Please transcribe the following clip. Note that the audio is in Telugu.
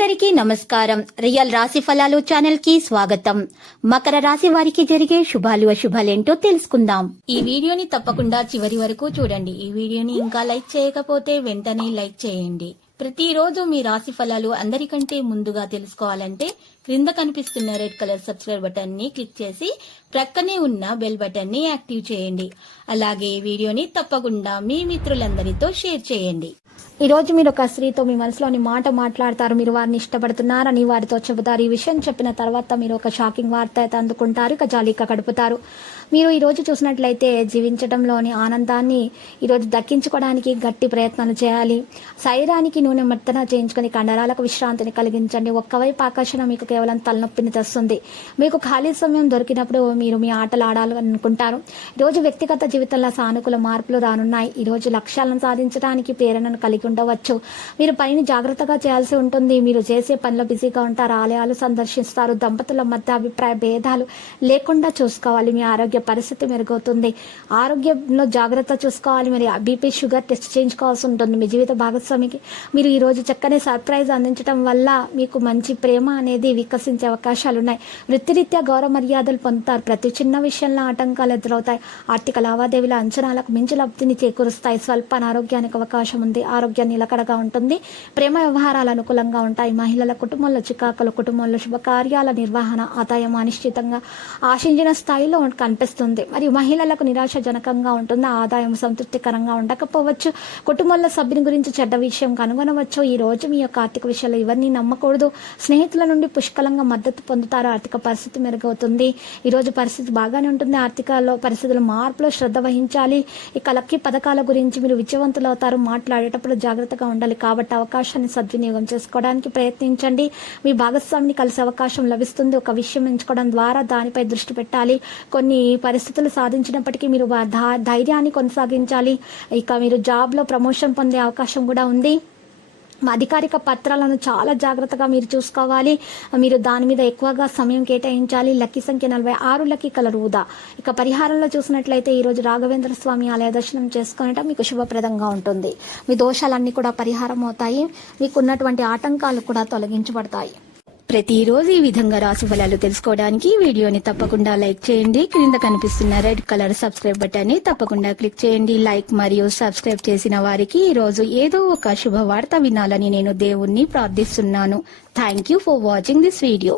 అందరికీ నమస్కారం. రియల్ రాశి ఫలాలు ఛానల్ కి స్వాగతం. మకర రాశి వారికి జరిగే శుభాలు అశుభాలేంటో తెలుసుకుందాం. ఈ వీడియోని తప్పకుండా చివరి వరకు చూడండి. ఈ వీడియోని ఇంకా లైక్ చేయకపోతే వెంటనే లైక్ చేయండి. ప్రతిరోజు మీ రాశి ఫలాలు అందరికంటే ముందుగా తెలుసుకోవాలంటే క్రింద కనిపిస్తున్న రెడ్ కలర్ సబ్స్క్రైబ్ బటన్ ని క్లిక్ చేసి ప్రక్కనే ఉన్న బెల్ బటన్ ని యాక్టివ్ చేయండి. అలాగే వీడియోని తప్పకుండా మీ మిత్రులందరితో షేర్ చేయండి. ఈ రోజు మీరు ఒక స్త్రీతో మీ మనసులోని మాట మాట్లాడతారు. మీరు వారిని ఇష్టపడుతున్నారని వారితో చెబుతారు. ఈ విషయం చెప్పిన తర్వాత మీరు ఒక షాకింగ్ వార్త అయితే అందుకుంటారు. ఇక జాలీగా గడుపుతారు. మీరు ఈ రోజు చూసినట్లయితే జీవించడంలోని ఆనందాన్ని ఈరోజు దక్కించుకోవడానికి గట్టి ప్రయత్నాలు చేయాలి. శరీరానికి నూనె మర్దన చేయించుకుని కండరాలకు విశ్రాంతిని కలిగించండి. ఒక్కవైపు ఆకర్షణ మీకు కేవలం తలనొప్పిని తెస్తుంది. మీకు ఖాళీ సమయం దొరికినప్పుడు మీరు మీ ఆటలు ఆడాలనుకుంటారు. ఈరోజు వ్యక్తిగత జీవితంలో సానుకూల మార్పులు రానున్నాయి. ఈరోజు లక్ష్యాలను సాధించడానికి ప్రేరణను కలిగి ఉండవచ్చు. మీరు పనిని జాగ్రత్తగా చేయాల్సి ఉంటుంది. మీరు చేసే పనిలో బిజీగా ఉంటారు. ఆలయాలు సందర్శిస్తారు. దంపతుల మధ్య అభిప్రాయ భేదాలు లేకుండా చూసుకోవాలి. మీ ఆరోగ్య పరిస్థితి మెరుగవుతుంది. ఆరోగ్యంలో జాగ్రత్త చూసుకోవాలి. మరి బీపీ షుగర్ టెస్ట్ చేయించుకోవాల్సి ఉంటుంది. మీ జీవిత భాగస్వామికి మీరు ఈ రోజు చక్కని సర్ప్రైజ్ అందించడం వల్ల మీకు మంచి ప్రేమ అనేది వికసించే అవకాశాలు ఉన్నాయి. వృత్తిరీత్యా గౌరవ మర్యాదలు పొందుతారు. ప్రతి చిన్న విషయంలో ఆటంకాలు ఎదురవుతాయి. ఆర్థిక లావాదేవీల అంచనాలకు మించి లబ్ధిని చేకూరుస్తాయి. స్వల్ప అనారోగ్యానికి అవకాశం ఉంది. ఆరోగ్యం నిలకడగా ఉంటుంది. ప్రేమ వ్యవహారాలు అనుకూలంగా ఉంటాయి. మహిళల కుటుంబంలో చికాకులు, కుటుంబంలో శుభకార్యాల నిర్వహణ, ఆదాయం అనిశ్చితంగా ఆశించిన స్థాయిలో కనిపిస్తుంది. మరియు మహిళలకు నిరాశజనకంగా ఉంటుంది. ఆదాయం సంతృప్తికరంగా ఉండకపోవచ్చు. కుటుంబంలో సభ్యుని గురించి చెడ్డ విషయం కనుగొనవచ్చు. ఈ రోజు మీ యొక్క ఆర్థిక విషయాలు ఎవరిని నమ్మకూడదు. స్నేహితుల నుండి పుష్కలంగా మద్దతు పొందుతారు. ఆర్థిక పరిస్థితి మెరుగవుతుంది. ఈ రోజు పరిస్థితి బాగానే ఉంటుంది. ఆర్థికలో పరిస్థితుల మార్పులో శ్రద్ధ వహించాలి. ఇక లక్కీ పథకాల గురించి మీరు విజయవంతులు అవుతారు. మాట్లాడేటప్పుడు జాగ్రత్తగా ఉండాలి. కాబట్టి అవకాశాన్ని సద్వినియోగం చేసుకోవడానికి ప్రయత్నించండి. మీ భాగస్వామిని కలిసే అవకాశం లభిస్తుంది. ఒక విషయం ఎంచుకోవడం ద్వారా దానిపై దృష్టి పెట్టాలి. కొన్ని పరిస్థితులు సాధించినప్పటికీ మీరు ధైర్యాన్ని కొనసాగించాలి. ఇక మీరు జాబ్లో ప్రమోషన్ పొందే అవకాశం కూడా ఉంది. అధికారిక పత్రాలను చాలా జాగ్రత్తగా మీరు చూసుకోవాలి. మీరు దాని మీద ఎక్కువగా సమయం కేటాయించాలి. లక్కీ సంఖ్య 46, లక్కీ కలర్ ఊదా. ఇక పరిహారంలో చూసినట్లయితే ఈరోజు రాఘవేంద్ర స్వామి ఆలయ దర్శనం చేసుకునేటం మీకు శుభప్రదంగా ఉంటుంది. మీ దోషాలన్నీ కూడా పరిహారం అవుతాయి. మీకు ఉన్నటువంటి ఆటంకాలు కూడా తొలగించబడతాయి. ప్రతిరోజు ఈ విధంగా రాశి ఫలాలు తెలుసుకోవడానికి వీడియోని తప్పకుండా లైక్ చేయండి. క్రింద కనిపిస్తున్న రెడ్ కలర్ సబ్స్క్రైబ్ బటన్ ని తప్పకుండా క్లిక్ చేయండి. లైక్ మరియు సబ్స్క్రైబ్ చేసిన వారికి ఈ రోజు ఏదో ఒక శుభవార్త వినాలని నేను దేవుణ్ణి ప్రార్థిస్తున్నాను. Thank you for watching this video.